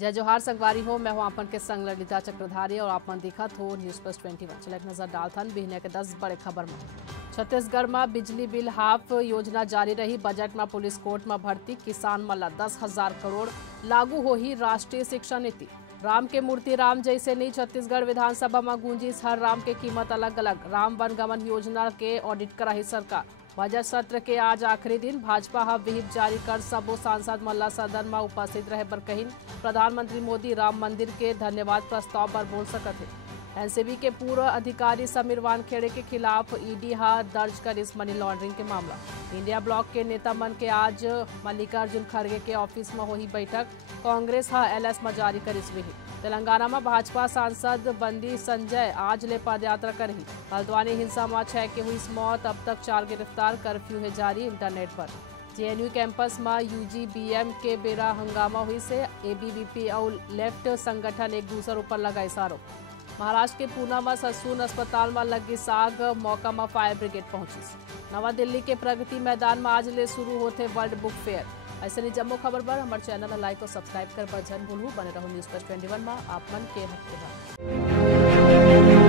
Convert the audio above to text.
जय जोहार संगवारी हो। मैं हूं आपन के संग ललिता चक्रधारी और आपन दिखत हो न्यूज प्लस 21। चले एक नजर डालथन बिहने के 10 बड़े खबर में। छत्तीसगढ़ में बिजली बिल हाफ योजना जारी रही। बजट में पुलिस कोर्ट में भर्ती, किसान मला 10,000 करोड़ लागू हो ही राष्ट्रीय शिक्षा नीति। राम के मूर्ति राम जैसे नहीं, छत्तीसगढ़ विधानसभा में गूंजी हर राम के कीमत अलग अलग। राम वनगमन योजना के ऑडिट कराही सरकार। बजट सत्र के आज आखिरी दिन, भाजपा हा विहिप जारी कर सबो सांसद मल्ला सदन में उपस्थित रहे पर कहीं प्रधानमंत्री मोदी राम मंदिर के धन्यवाद प्रस्ताव पर बोल सकत है। एनसीबी के पूर्व अधिकारी समीर वानखेड़े के खिलाफ ईडी हा दर्ज कर इस मनी लॉन्ड्रिंग के मामला। इंडिया ब्लॉक के नेता मन के आज मल्लिकार्जुन खड़गे के ऑफिस में हुई बैठक। कांग्रेस हा एलएस में जारी कर इस विहिप। तेलंगाना में भाजपा सांसद बंदी संजय आज ले पदयात्रा करही। हल्द्वानी हिंसा में 6 की हुई मौत, अब तक 4 गिरफ्तार। कर्फ्यू है जारी इंटरनेट पर। जेएनयू कैंपस में यूजी बीएम के बेरा हंगामा हुई से एबीवीपी और लेफ्ट संगठन एक दूसरे ऊपर लगाए आरोप। महाराष्ट्र के पूना में ससून अस्पताल में लगी साग, मौका में फायर ब्रिगेड पहुंची। नवा दिल्ली के प्रगति मैदान में आज ले शुरू होते वर्ल्ड बुक फेयर। ऐसे नहीं जम्मू खबर पर हमारे चैनल लाइक और सब्सक्राइब कर बजन भूलू। बने रहो न्यूज प्लस 21 में आप मन के हक के बाद।